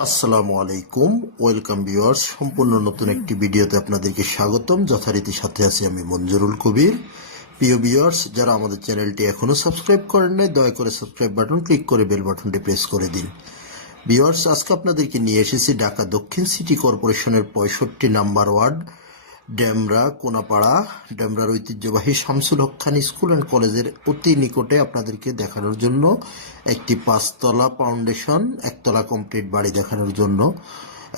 আসসালামু আলাইকুম, welcome viewers. সম্পূর্ণ নতুন একটি ভিডিওতে আপনাদেরকে স্বাগতম। যথারীতি সাথে আছি আমি মঞ্জুরুল কবির। প্রিয় ভিউয়ার্স, যারা আমাদের চ্যানেলটি এখনো সাবস্ক্রাইব করেন নাই, দয়া করে সাবস্ক্রাইব বাটন ক্লিক করে বেল বাটনটি প্রেস করে দিন। ভিউয়ার্স, আজকে আপনাদেরকে নিয়ে এসেছি ঢাকা দক্ষিণ সিটি কর্পোরেশনের 65 নাম্বার ওয়ার্ড ডেমরা কোনাপাড়া। ডেমরার ঐতিহ্যবাহী শামসুল হক খান স্কুল অ্যান্ড কলেজের অতি নিকটে আপনাদেরকে দেখানোর জন্য একটি 5তলা ফাউন্ডেশন, 1তলা কমপ্লিট বাড়ি দেখানোর জন্য,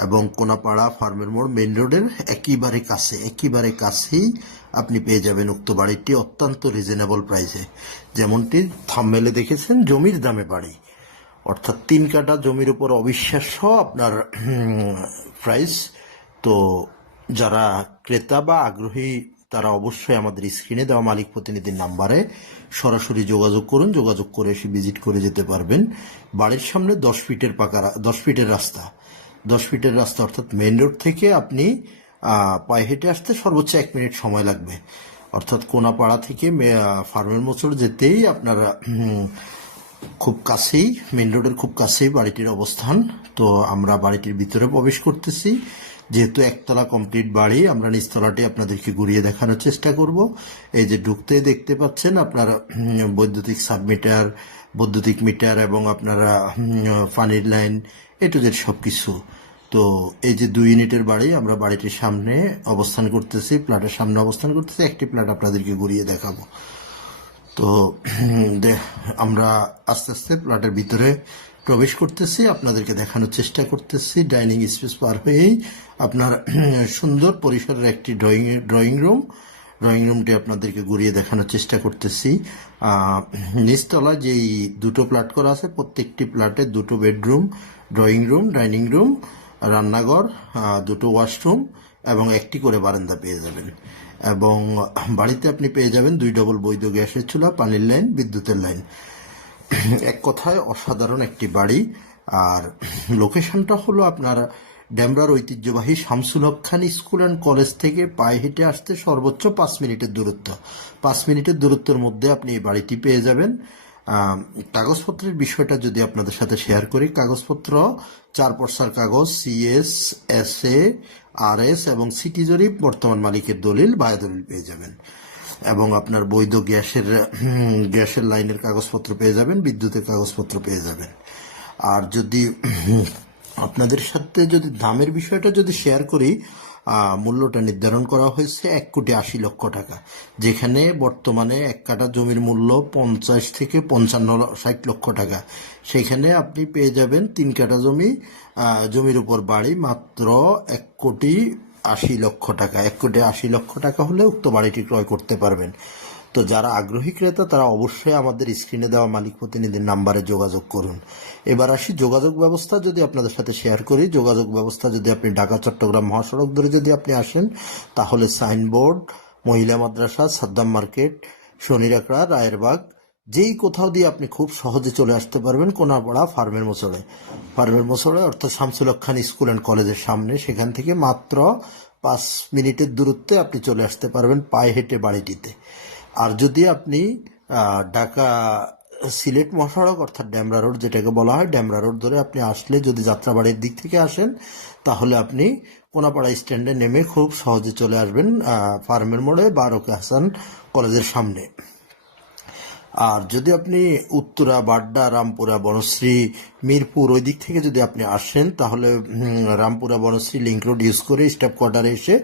এবং কোনাপাড়া ফার্মের মোড় মেইন রোডের একেবারে কাছেই আপনি পেয়ে যাবেন উক্ত বাড়িটি অত্যন্ত রিজনেবল প্রাইসে। যেমনটি থাম্বনেলে দেখেছেন, জমির দামে বাড়ি, অর্থাৎ 3 কাঠা জমির উপর অবিশ্বাস্য আপনার প্রাইস। তো যারা ক্রেতা বা আগ্রহী তারা অবশ্যই আমাদের স্ক্রিনে দেওয়া মালিক প্রতিনিধির নাম্বারে সরাসরি যোগাযোগ করুন। যোগাযোগ করে এসে ভিজিট করে যেতে পারবেন। বাড়ির সামনে 10 ফিটের রাস্তা, 10 ফিটের রাস্তা, অর্থাৎ মেইন রোড থেকে আপনি পায়ে হেঁটে আসতে সর্বোচ্চ 1 মিনিট সময় লাগবে। অর্থাৎ কোনাপাড়া থেকে ফার্মের মোচড় যেতেই আপনার খুব কাছেই, মেইন রোডের খুব কাছেই বাড়িটির অবস্থান। তো আমরা বাড়িটির ভিতরে প্রবেশ করতেছি। যেহেতু 1তলা কমপ্লিট বাড়ি, আমরা নিচতলাটি আপনাদেরকে ঘুরিয়ে দেখানোর চেষ্টা করব। এই যে ঢুকতে দেখতে পাচ্ছেন আপনার বৈদ্যুতিক সাবমিটার, বৈদ্যুতিক মিটার এবং আপনারা পানির লাইন, এ টু জেড সব কিছু। তো এই যে 2 ইউনিটের বাড়ি, আমরা বাড়িটির সামনে অবস্থান করতেছি, প্লটের সামনে অবস্থান করতেছি। একটি প্লট আপনাদেরকে ঘুরিয়ে দেখাবো। তো আমরা আস্তে আস্তে প্লটের ভিতরে প্রবেশ করতেছি, আপনাদেরকে দেখানোর চেষ্টা করতেছি। ডাইনিং স্পেস পার হয়েই আপনার সুন্দর পরিসরের একটি ড্রয়িং রুমটি আপনাদেরকে ঘুরিয়ে দেখানোর চেষ্টা করতেছি। নিচতলা যেই 2টো প্লট করা আছে, প্রত্যেকটি প্লটে 2টো bedroom, drawing room, dining room, রান্নাঘর, 2টো ওয়াশরুম এবং একটি করে বারান্দা পেয়ে যাবেন। এবং বাড়িতে আপনি পেয়ে যাবেন 2 ডবল বৈধ গ্যাসের চুলা, পানির লাইন, বিদ্যুতের লাইন। এক কথায় অসাধারণ একটি বাড়ি। আর লোকেশনটা হলো আপনার ডেমরার ঐতিহ্যবাহী Shamsul Haque Khan school and college থেকে পায়ে হেঁটে আসতে সর্বোচ্চ 5 মিনিটের দূরত্ব। 5 মিনিটের দূরত্বের মধ্যে আপনি এই বাড়িটি পেয়ে যাবেন। কাগজপত্রের বিষয়টা যদি আপনাদের সাথে শেয়ার করি, কাগজপত্র 4 পর্সার কাগজ, CS, SA, RS এবং সিটি জরিপ, বর্তমান মালিকের দলিল, বায়া দলিল পেয়ে যাবেন। এবং আপনার বৈধ গ্যাসের লাইনের কাগজপত্র পেয়ে যাবেন, বিদ্যুতের কাগজপত্র পেয়ে যাবেন। আর যদি আপনাদের সাথে যদি দামের বিষয়টা যদি শেয়ার করি, মূল্যটা নির্ধারণ করা হয়েছে 1,80,00,000 টাকা, যেখানে বর্তমানে 1 কাঠা জমির মূল্য 50 থেকে 55-60 লক্ষ টাকা। সেখানে আপনি পেয়ে যাবেন 3 কাঠা জমির উপর বাড়ি মাত্র 1,80,00,000 টাকা। 1,80,00,000 টাকা হলে উক্ত বাড়িটি ক্রয় করতে পারবেন। তো যারা আগ্রহী ক্রেতা তারা অবশ্যই আমাদের স্ক্রিনে দেওয়া মালিক প্রতিনিধির নাম্বারে যোগাযোগ করুন। এবার আসি যোগাযোগ ব্যবস্থা যদি আপনাদের সাথে শেয়ার করি। যোগাযোগ ব্যবস্থা যদি আপনি ঢাকা চট্টগ্রাম মহাসড়ক ধরে যদি আপনি আসেন, তাহলে সাইনবোর্ড, মহিলা মাদ্রাসা, সাদ্দাম মার্কেট, শনিরাকড়া, রায়েরবাগ, যেই কোথাও দিয়ে আপনি খুব সহজে চলে আসতে পারবেন কোনাপাড়া ফার্মের মোচড়ে, অর্থাৎ শামসুল হক খান স্কুল অ্যান্ড কলেজের সামনে। সেখান থেকে মাত্র 5 মিনিটের দূরত্বে আপনি চলে আসতে পারবেন পায়ে হেঁটে বাড়িটিতে। আর যদি আপনি ঢাকা সিলেট মহাসড়ক অর্থাৎ ডেমরা রোড যেটাকে বলা হয়, ডেমরা রোড ধরে আপনি আসলে, যদি যাত্রাবাড়ির দিক থেকে আসেন, তাহলে আপনি কোনাপাড়া স্ট্যান্ডে নেমে খুব সহজে চলে আসবেন ফার্মের মোড়ে বা রোকে হাসান কলেজের সামনে। আর যদি আপনি উত্তরা, বাড্ডা, রামপুরা, বনশ্রী, মিরপুর ওই দিক থেকে যদি আপনি আসেন, তাহলে Rampura Banasree link road use করে স্টাফ কোয়ার্টারে এসে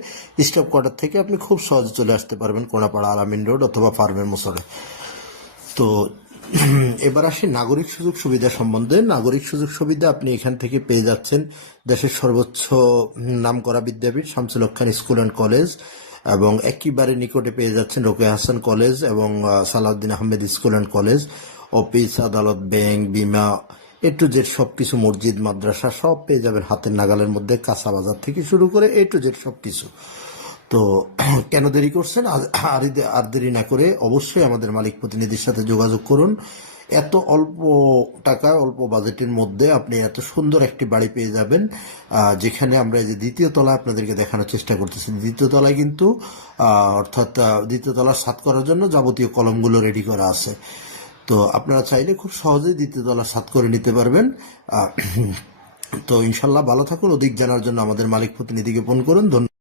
স্টাফ কোয়ার্টার থেকে আপনি খুব সহজে চলে আসতে পারবেন কোনাপাড়া আলামিন রোড অথবা ফার্মের মোচড়ে। তো এবার আসি নাগরিক সুযোগ সুবিধা সম্বন্ধে। নাগরিক সুযোগ সুবিধা আপনি এখান থেকে পেয়ে যাচ্ছেন দেশের সর্বোচ্চ নামকরা বিদ্যাপীঠ Shamsul Haque Khan school and college, এবং একেবারে নিকটে পেয়ে যাচ্ছেন রোকেয়া হাসান কলেজ এবং Salauddin Ahmed school and college. Office, আদালত, ব্যাংক, বিমা, এ টু জেড সবকিছু, মসজিদ, মাদ্রাসা সব পেয়ে যাবেন হাতের নাগালের মধ্যে, কাঁচা বাজার থেকে শুরু করে এ টু জেড সবকিছু। তো কেন দেরি করছেন? আর দেরি না করে অবশ্যই আমাদের মালিক প্রতিনিধির সাথে যোগাযোগ করুন। এত অল্প টাকায়, অল্প বাজেটের মধ্যে আপনি এত সুন্দর একটি বাড়ি পেয়ে যাবেন। যেখানে আমরা এই যে 2য় তলায় আপনাদেরকে দেখানোর চেষ্টা করতেছি। 2য় তলায় কিন্তু অর্থাৎ 2য় তলা ছাদ করার জন্য যাবতীয় কলমগুলো রেডি করা আছে। তো আপনারা চাইলে খুব সহজেই 2য় তলা ছাদ করে নিতে পারবেন। তো ইনশাল্লাহ ভালো থাকুন। অধিক জানার জন্য আমাদের মালিক প্রতিনিধিকে ফোন করুন। ধন্যবাদ।